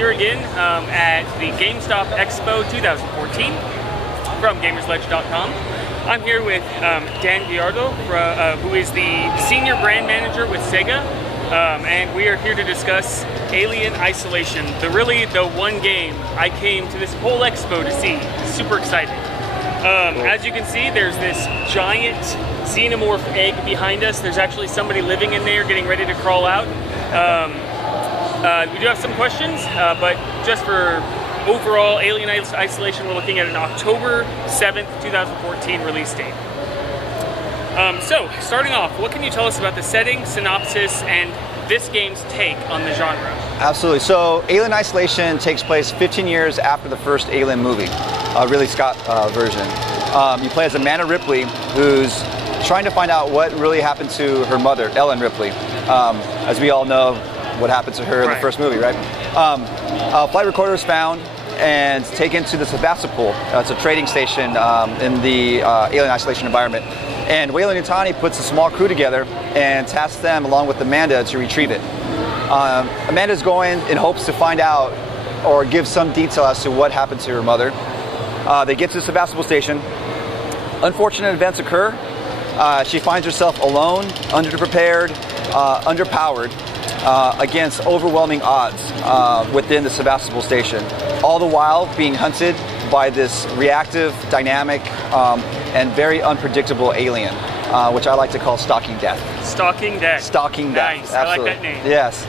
here again at the GameStop Expo 2014 from Gamersledge.com. I'm here with Dan Gallardo, who is the Senior Brand Manager with SEGA, and we are here to discuss Alien Isolation, the one game I came to this whole expo to see. Super excited. As you can see, there's this giant xenomorph egg behind us. There's actually somebody living in there getting ready to crawl out. We do have some questions, but just for overall Alien Isolation, we're looking at an October 7th, 2014 release date. So, starting off, what can you tell us about the setting, synopsis, and this game's take on the genre? Absolutely. So, Alien Isolation takes place 15 years after the first Alien movie, Ridley Scott version. You play as Amanda Ripley, who's trying to find out what really happened to her mother, Ellen Ripley. As we all know, what happened to her in the first movie, right? A flight recorder is found and taken to the Sebastopol. It's a trading station in the Alien Isolation environment. And Weyland-Yutani puts a small crew together and tasks them, along with Amanda, to retrieve it. Amanda's going in hopes to find out or give some detail as to what happened to her mother. They get to the Sebastopol station. Unfortunate events occur. She finds herself alone, underprepared, underpowered, against overwhelming odds within the Sebastopol station. All the while being hunted by this reactive, dynamic, and very unpredictable alien, which I like to call Stalking Death. Stalking Death. Stalking Death. Nice. Absolutely. I like that name. Yes.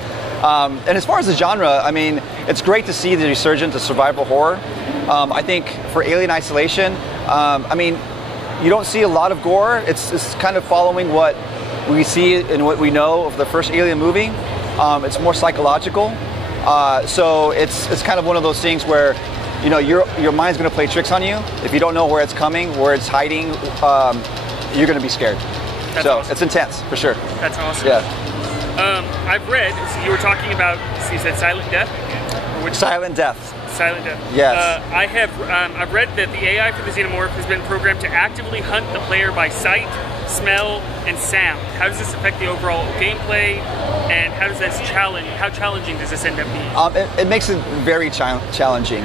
And as far as the genre, I mean, it's great to see the resurgence of survival horror. I think for Alien Isolation, I mean, you don't see a lot of gore. It's kind of following what we see and what we know of the first Alien movie. It's more psychological. So it's kind of one of those things where, you know, your mind's going to play tricks on you. If you don't know where it's coming, where it's hiding, you're going to be scared. That's so awesome. It's intense, for sure. That's awesome. Yeah. I've read, so you were talking about, you said Silent Death? Or which Silent Death. Silent Death. Yes. I've read that the AI for the xenomorph has been programmed to actively hunt the player by sight, smell, and sound. How does this affect the overall gameplay, and how challenging does this end up being? It makes it very challenging.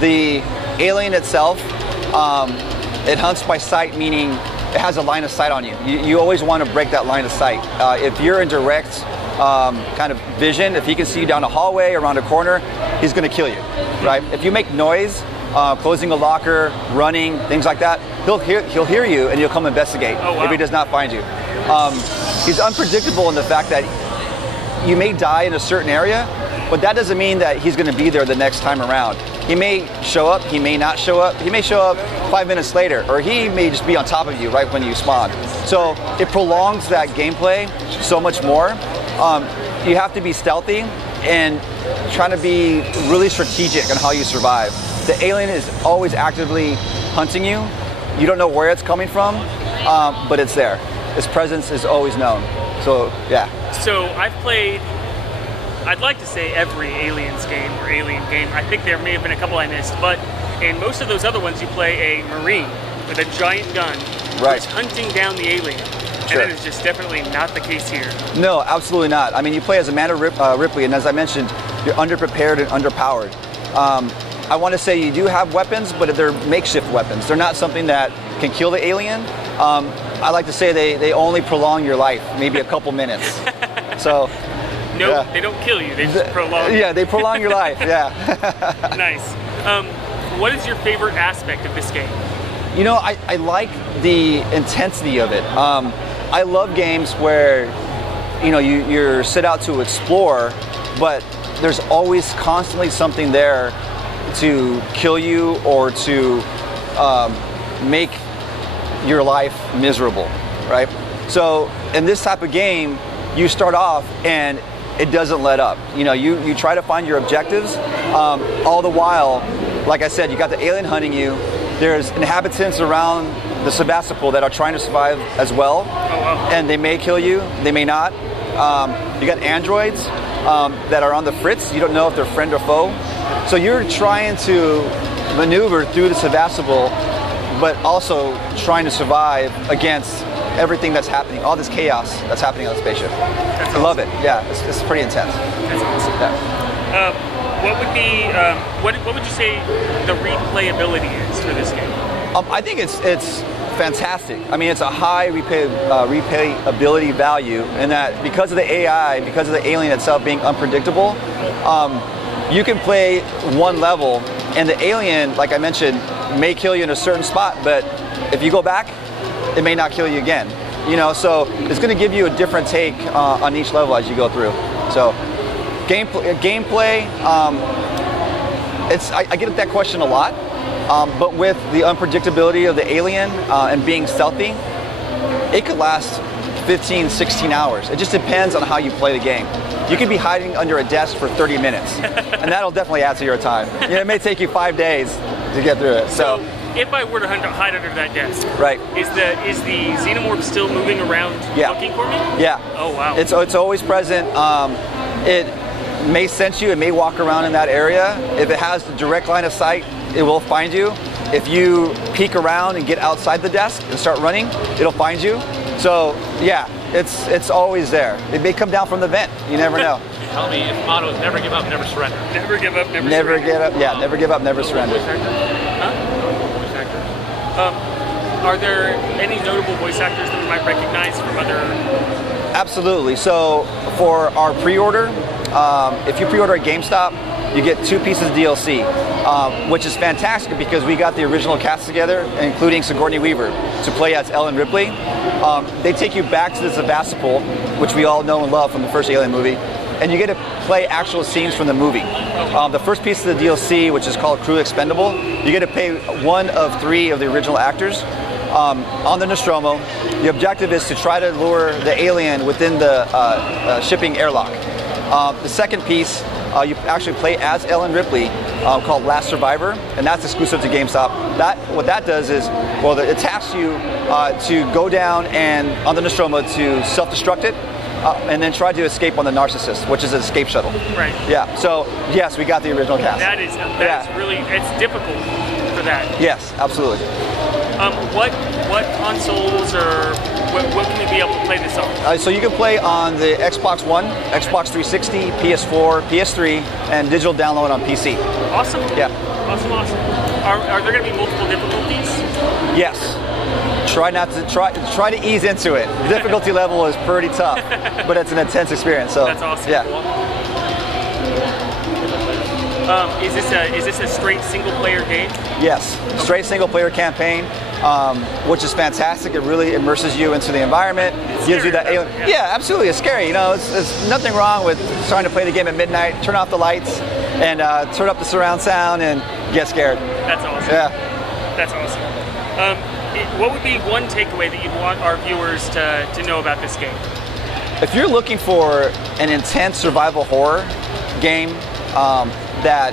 The alien itself, it hunts by sight, meaning it has a line of sight on you. You always want to break that line of sight. If you're in direct kind of vision, if he can see you down a hallway, around a corner, he's going to kill you, right? If you make noise, closing a locker, running, things like that, he'll hear you and he'll come investigate. Oh, wow. If he does not find you. He's unpredictable in the fact that you may die in a certain area, but that doesn't mean that he's going to be there the next time around. He may show up, he may not show up, he may show up 5 minutes later, or he may just be on top of you right when you spawn. So it prolongs that gameplay so much more. You have to be stealthy and trying to be really strategic on how you survive. The alien is always actively hunting you. You don't know where it's coming from, but it's there. Its presence is always known. So, yeah. So I've played, I'd like to say every Aliens game or Alien game. I think there may have been a couple I missed, but in most of those other ones you play a Marine with a giant gun who's hunting down the alien. Sure. And that is just definitely not the case here. No, absolutely not. I mean, you play as Amanda Ripley, and as I mentioned, you're underprepared and underpowered. I want to say you do have weapons, but they're makeshift weapons. They're not something that can kill the alien. I like to say they only prolong your life, maybe a couple minutes. So, no, yeah. They don't kill you. They just prolong. Yeah, they prolong your life. Yeah. Nice. What is your favorite aspect of this game? You know, I like the intensity of it. I love games where, you know, you're set out to explore, but there's always constantly something there to kill you or to make your life miserable, right? So in this type of game, you start off and it doesn't let up. You know, you try to find your objectives, all the while, like I said, you got the alien hunting you. There's inhabitants around the Sebastopol that are trying to survive as well. Oh, wow. And they may kill you, they may not. You got androids that are on the fritz. You don't know if they're friend or foe. So you're trying to maneuver through the Sebastopol, but also trying to survive against everything that's happening, all this chaos that's happening on the spaceship. I love it. Yeah, it's pretty intense. That's awesome. Yeah. what would be what would you say the replayability is for this game? I think it's fantastic. I mean, it's a high replayability value in that because of the AI, because of the alien itself being unpredictable, you can play one level and the alien, like I mentioned, may kill you in a certain spot, but if you go back, it may not kill you again. You know, so it's going to give you a different take on each level as you go through. So gameplay, I get that question a lot. But with the unpredictability of the alien and being stealthy, it could last 15, 16 hours. It just depends on how you play the game. You could be hiding under a desk for 30 minutes, and that'll definitely add to your time. You know, it may take you 5 days to get through it. So if I were to hide under that desk, right, is the xenomorph still moving around looking for me? Yeah. Oh, wow. It's always present. It may sense you. It may walk around in that area. If it has the direct line of sight, it will find you. If you peek around and get outside the desk and start running, it'll find you. So yeah, it's always there. It may come down from the vent. You never know. Tell me, its motto is never give up, never surrender. Never give up, never Never surrender. give up. Yeah, never give up, never surrender. Voice actor? Huh? Are there any notable voice actors that we might recognize from other? Absolutely. So for our pre-order, if you pre-order at GameStop, you get 2 pieces of DLC, which is fantastic because we got the original cast together, including Sigourney Weaver, to play as Ellen Ripley. They take you back to the Sevastopol, which we all know and love from the first Alien movie, and you get to play actual scenes from the movie. The first piece of the DLC, which is called Crew Expendable, you get to play 1 of 3 of the original actors on the Nostromo. The objective is to try to lure the alien within the shipping airlock. The second piece, you actually play as Ellen Ripley, called Last Survivor, and that's exclusive to GameStop. What that does is, well, it tasks you to go down and on the Nostromo to self-destruct it, and then try to escape on the Narcissist, which is an escape shuttle. Right. Yeah. So yes, we got the original cast. That is really, it's difficult for that. Yes, absolutely. What consoles or what can we be able to play this on? So you can play on the Xbox One, Xbox 360, PS4, PS3, and digital download on PC. Awesome. Yeah. Awesome. Are there going to be multiple difficulties? Yes. Try to ease into it. The difficulty level is pretty tough, but it's an intense experience. So that's awesome. Yeah. Is this a straight single player game? Yes, straight single player campaign, which is fantastic. It really immerses you into the environment. Gives you that alien. Yeah, absolutely. It's scary. You know, it's nothing wrong with trying to play the game at midnight. Turn off the lights and turn up the surround sound and get scared. That's awesome. Yeah. That's awesome. What would be one takeaway that you'd want our viewers to know about this game? If you're looking for an intense survival horror game that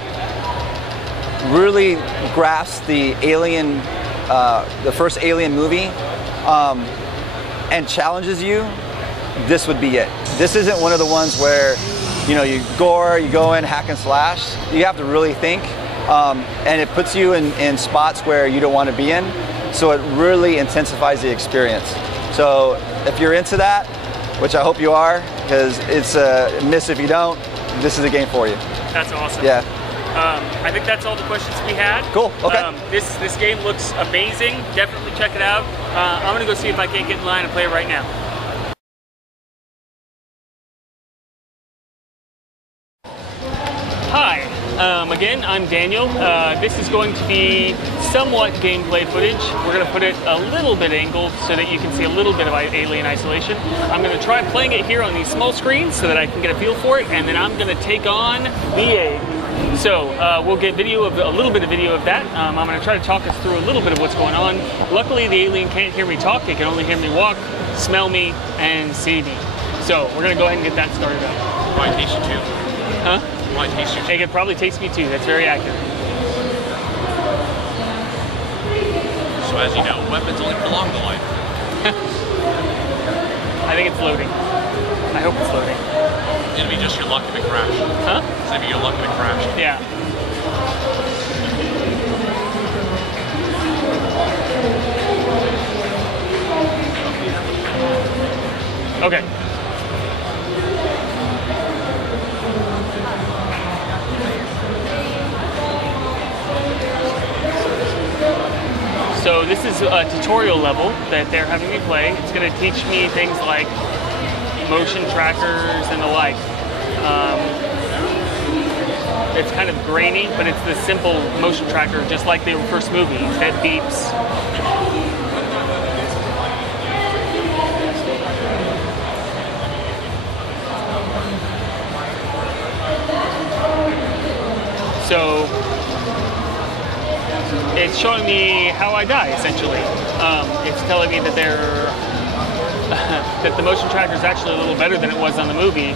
really grasps the Alien, the first Alien movie, and challenges you, this would be it. This isn't one of the ones where, you know, you go in, hack and slash. You have to really think, and it puts you in spots where you don't want to be in. So it really intensifies the experience. So if you're into that, which I hope you are, because it's a miss if you don't, this is a game for you. That's awesome. Yeah. I think that's all the questions we had. Cool. Okay. This game looks amazing. Definitely check it out. I'm gonna go see if I can't get in line and play it right now. Hi. Again, I'm Daniel. This is going to be somewhat gameplay footage. We're going to put it a little bit angled so that you can see a little bit of Alien Isolation. I'm going to try playing it here on these small screens so that I can get a feel for it, and then I'm going to take on the egg. So we'll get a little bit of video of that. I'm going to try to talk us through a little bit of what's going on. Luckily, the alien can't hear me talk. It can only hear me walk, smell me, and see me. So we're going to go ahead and get that started up. Might taste you too. Huh? Might taste you too. It could probably taste me too. That's very accurate. So as you know, weapons only prolong the life. I think it's loading. I hope it's loading. It'll be just your luck if it crashed. Huh? It's gonna be your luck if it crashed. Yeah. Okay. So this is a tutorial level that they're having me play. It's going to teach me things like motion trackers and the like. It's kind of grainy, but it's the simple motion tracker, just like the first movie, that beeps. So it's showing me how I die, essentially. It's telling me that that the motion tracker is actually a little better than it was on the movie.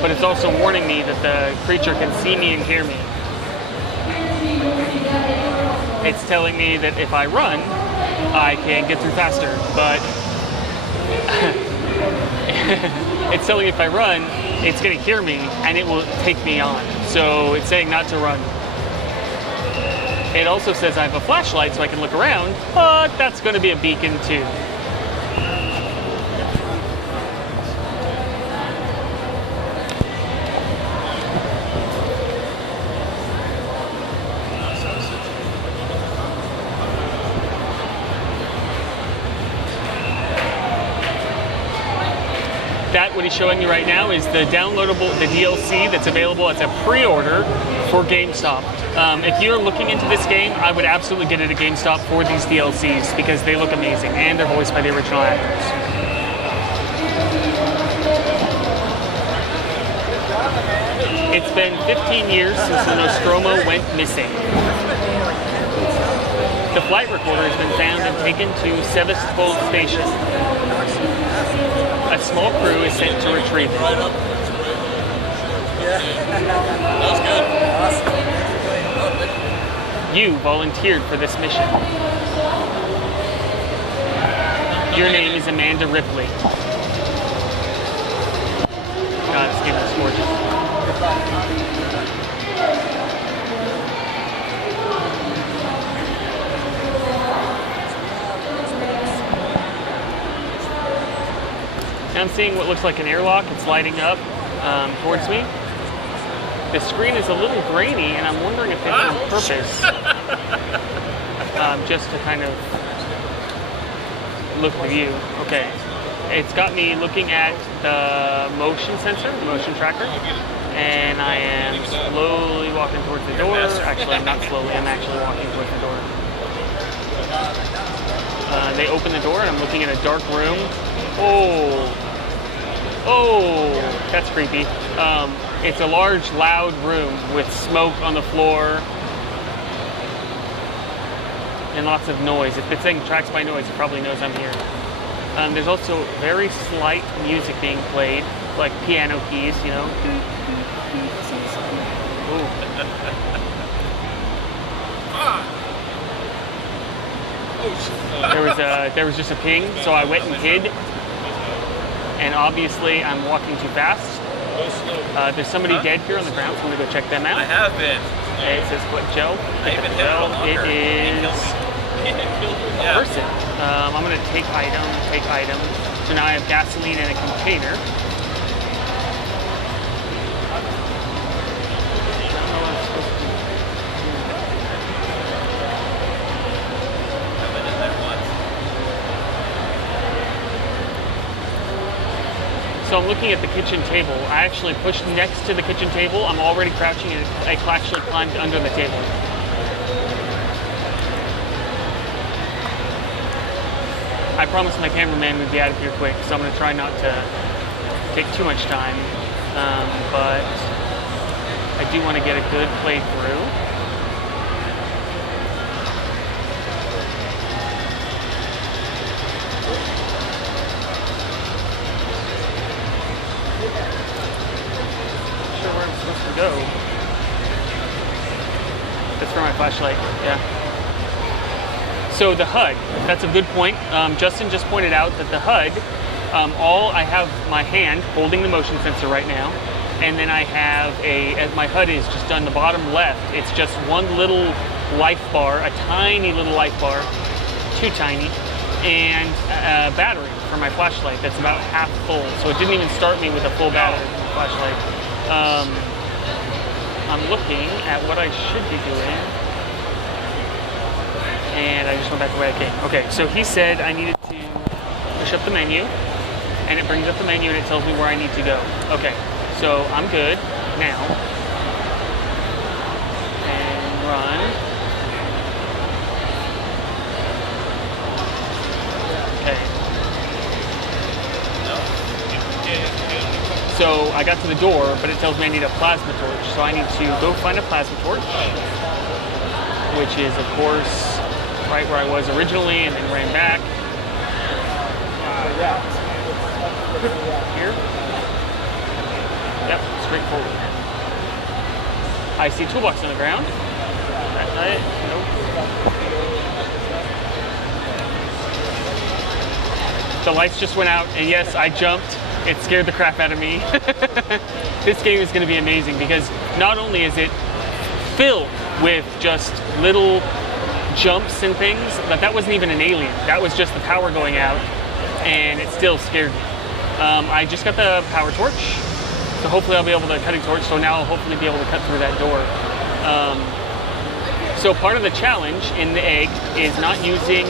But it's also warning me that the creature can see me and hear me. It's telling me that if I run, I can get through faster, but it's telling me if I run, it's going to hear me and it will take me on. So it's saying not to run. It also says I have a flashlight so I can look around, but that's going to be a beacon too. That, what he's showing you right now, is the DLC that's available as a pre-order for GameStop. If you're looking into this game, I would absolutely get it at GameStop for these DLCs because they look amazing and they're voiced by the original actors. It's been 15 years since the Nostromo went missing. The flight recorder has been found and taken to Sevastopol Station. A small crew is sent to retrieve it. That was good. You volunteered for this mission. Your name is Amanda Ripley. God, this game is gorgeous. I'm seeing what looks like an airlock. It's lighting up towards me. The screen is a little grainy, and I'm wondering if they did it on purpose, just to kind of look at the view. Okay, it's got me looking at the motion sensor, the motion tracker, and I am slowly walking towards the door. Actually, I'm not slowly. I'm actually walking towards the door. They open the door, and I'm looking at a dark room. Oh, that's creepy. It's a large, loud room with smoke on the floor and lots of noise. If it's saying tracks by noise, it probably knows I'm here. There's also very slight music being played, like piano keys, you know. Ooh. There was just a ping, so I went and hid. And obviously, I'm walking too fast. There's somebody dead here on the ground, so I'm gonna go check them out. I have been. It says what gel? Gel. It is a person. I'm gonna take item. So now I have gasoline in a container. So I'm looking at the kitchen table. I actually pushed next to the kitchen table. I'm already crouching and I actually climbed under the table. I promised my cameraman we'd be out of here quick, so I'm going to try not to take too much time. But I do want to get a good playthrough. Go. That's for my flashlight, yeah. So the HUD, that's a good point. Justin just pointed out that the HUD, I have my hand holding the motion sensor right now, and then I have my HUD is just on the bottom left. It's just one little life bar, a tiny little life bar, too tiny, and a battery for my flashlight that's about half full. So it didn't even start me with a full battery for my flashlight. I'm looking at what I should be doing. and I just went back the way I came. Okay, so he said I needed to push up the menu, and it brings up the menu and it tells me where I need to go. Okay, so I'm good now. And run. Okay. So I got to the door, but it tells me I need a plasma torch. So I need to go find a plasma torch, which is, of course, right where I was originally, and then ran back. Here. Yep, straight forward. I see a toolbox on the ground. That's not it. Nope. The lights just went out, and yes, I jumped. It scared the crap out of me. This game is going to be amazing because not only is it filled with just little jumps and things, but that wasn't even an alien. That was just the power going out, and it still scared me. I just got the power torch, so hopefully I'll be able to cutting torch, so now I'll hopefully be able to cut through that door. So part of the challenge in the egg is not using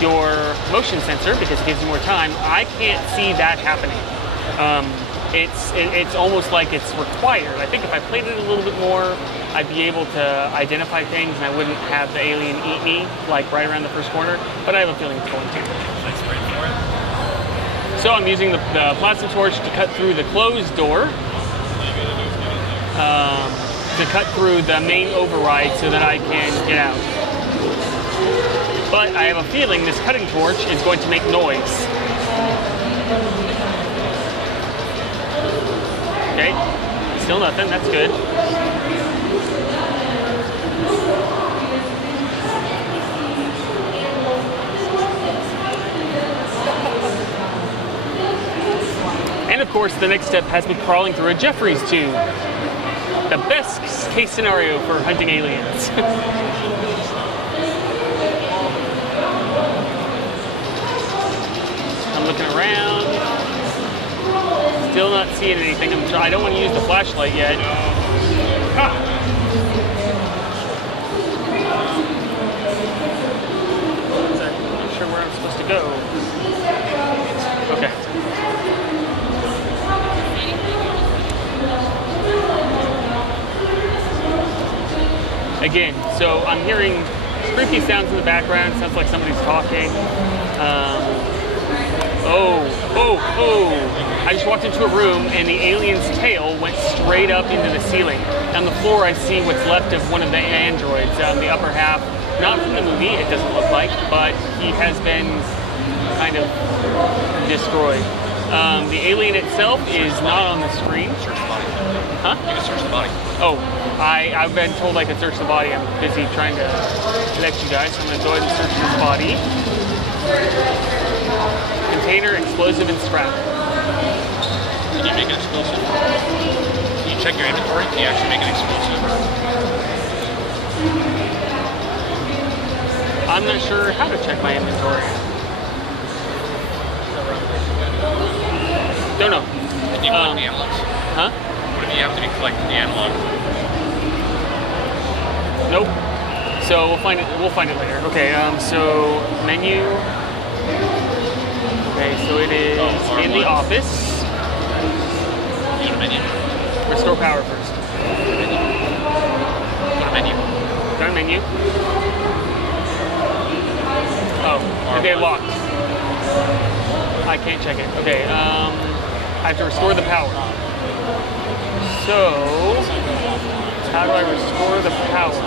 your motion sensor because it gives you more time. I can't see that happening. It's almost like it's required. I think if I played it a little bit more, I'd be able to identify things and I wouldn't have the alien eat me like right around the first corner, but I have a feeling it's going to. Let's wait for it. So I'm using the plasma torch to cut through the closed door, to cut through the main override so that I can get out. But I have a feeling this cutting torch is going to make noise. Okay, still nothing, that's good. And of course, the next step has me crawling through a Jeffries tube. The best case scenario for hunting aliens. I'm looking around. Still not seeing anything. I don't want to use the flashlight yet. I'm not sure where I'm supposed to go. Okay. Again, so I'm hearing creepy sounds in the background. It sounds like somebody's talking. I just walked into a room and the alien's tail went straight up into the ceiling. On the floor I see what's left of one of the androids on the upper half. Not from the movie, it doesn't look like, but he has been kind of destroyed. The alien itself is not on the screen. Search the body. Huh? You can search the body. Oh, I've been told I could search the body. I'm busy trying to let you guys, so I'm going to go ahead and search this body. Container, explosive, and scrap. Can you make an explosive? Can you check your inventory? Can you actually make an explosive? I'm not sure how to check my inventory. Don't know. Can you collect the analogs? Huh? What if you have to be collecting the analog? Nope. So we'll find it later. Okay, so menu. Okay, so it is in the office. You go to menu. Restore power first. Menu. Go to menu. Go to menu. Oh, they're locked. I can't check it. Okay, I have to restore the power. So, how do I restore the power?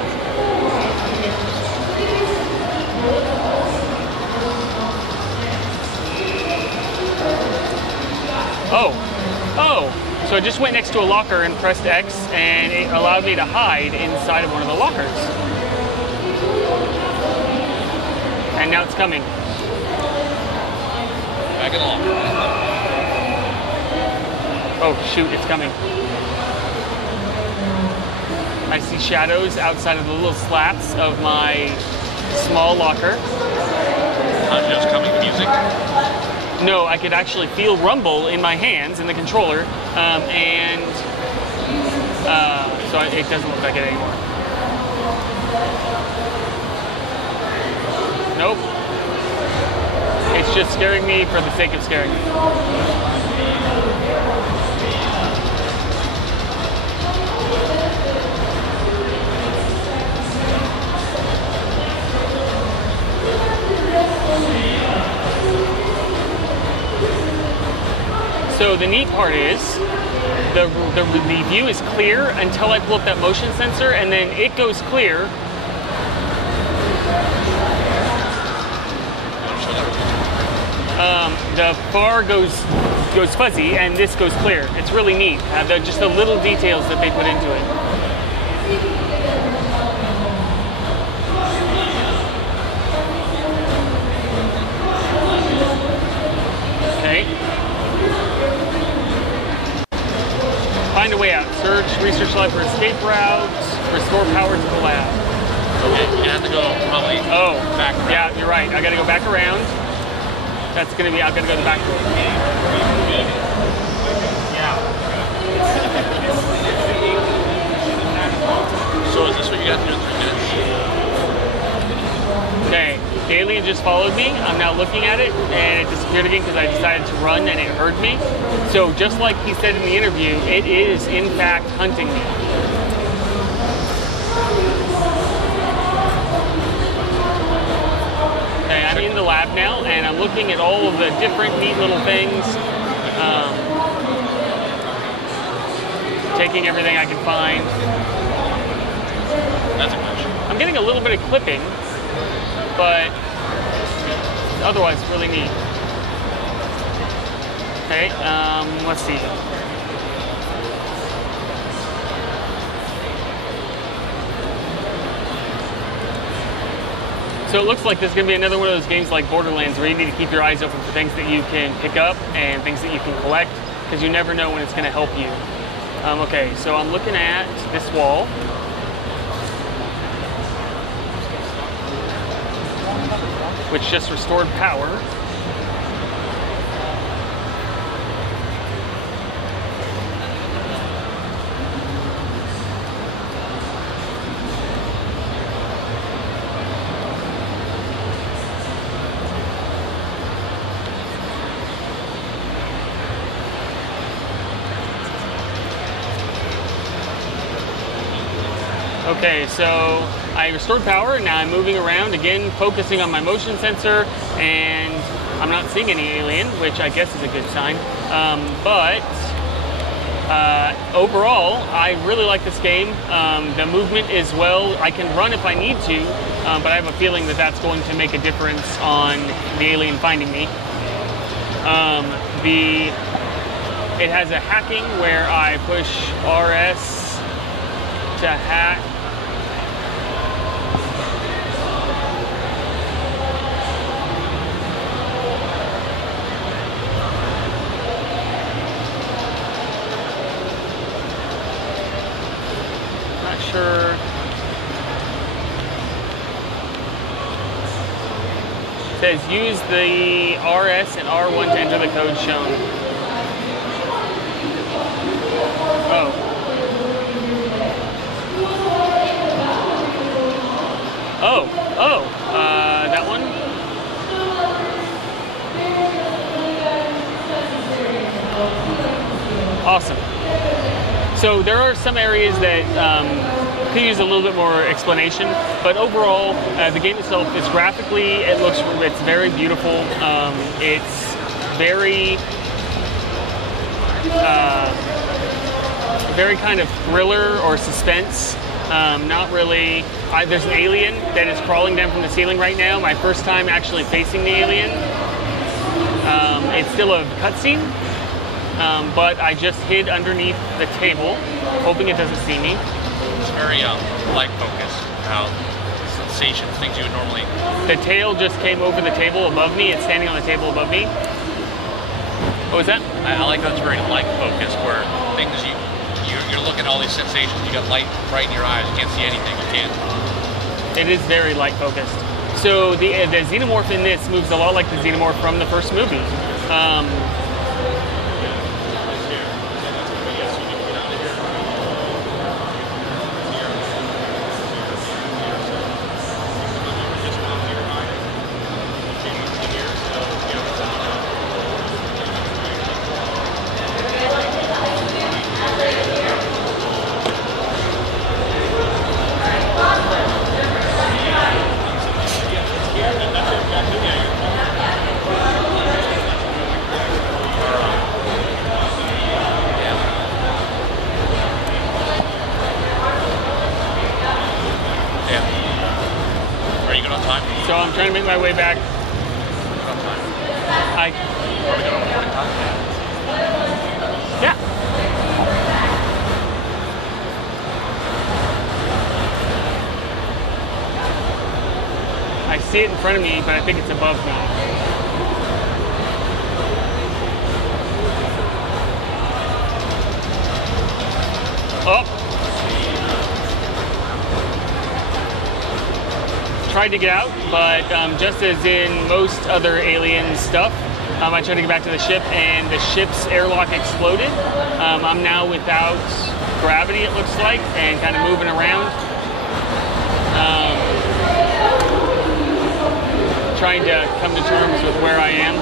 Oh, so I just went next to a locker and pressed X and it allowed me to hide inside of one of the lockers. And now it's coming. Back in the locker. Oh shoot, it's coming. I see shadows outside of the little slats of my small locker. How do you know it's coming? The music? No, I could actually feel rumble in my hands in the controller, so it doesn't look like it anymore. Nope. It's just scaring me for the sake of scaring me. So the neat part is, the view is clear until I pull up that motion sensor, and then it goes clear. The bar goes fuzzy, and this goes clear. It's really neat. Just the little details that they put into it. Okay. Find a way out. Search, research lab for escape routes, restore power to the lab. Okay, you have to go probably back around. Yeah, you're right. I gotta go back around. That's gonna be, I've gotta go the back door. Yeah. So is this what you got to do in 3 minutes? Okay, the alien just followed me. I'm now looking at it, and it disappeared again because I decided to run and it heard me. So just like he said in the interview, it is in fact hunting me. Okay, I'm in the lab now, and I'm looking at all of the different neat little things. Taking everything I can find. That's a question. I'm getting a little bit of clipping, but otherwise really neat. Okay, let's see. So it looks like this is going to be another one of those games like Borderlands where you need to keep your eyes open for things that you can pick up and things that you can collect, because you never know when it's going to help you. Okay, so I'm looking at this wall. Which just restored power. Okay, so I restored power, and now I'm moving around again, focusing on my motion sensor, and I'm not seeing any alien, which I guess is a good sign. But overall, I really like this game. The movement is well. I can run if I need to, but I have a feeling that that's going to make a difference on the alien finding me. It has a hacking where I push RS to hack. Sure. It says use the RS and R1 to enter the code shown. Oh. That one? Awesome. So there are some areas that could use a little bit more explanation, but overall, the game itself is graphically, it's very beautiful. It's very kind of thriller or suspense. Not really. There's an alien that is crawling down from the ceiling right now. My first time actually facing the alien. It's still a cutscene. But I just hid underneath the table, hoping it doesn't see me. It's very light focused, how sensations, things you would normally... The tail just came over the table above me. It's standing on the table above me. What was that? I like how it's very light focused, where things you're looking at all these sensations, you got light right in your eyes, you can't see anything, you can't. It is very light focused. So the xenomorph in this moves a lot like the xenomorph from the first movie. trying to make my way back. Yeah. I see it in front of me, but I think it's above me. Oh. Tried to get out, but just as in most other Alien stuff, I tried to get back to the ship, and the ship's airlock exploded. I'm now without gravity, it looks like, and kind of moving around. Trying to come to terms with where I am.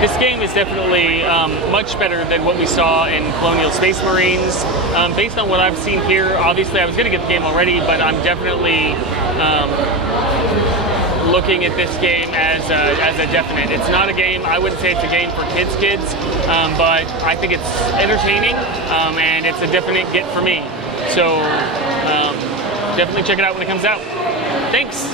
This game is definitely much better than what we saw in Colonial Space Marines. Based on what I've seen here, obviously I was going to get the game already, but I'm definitely looking at this game as a definite. It's not a game, I wouldn't say it's a game for kids, but I think it's entertaining, and it's a definite get for me. So definitely check it out when it comes out. Thanks.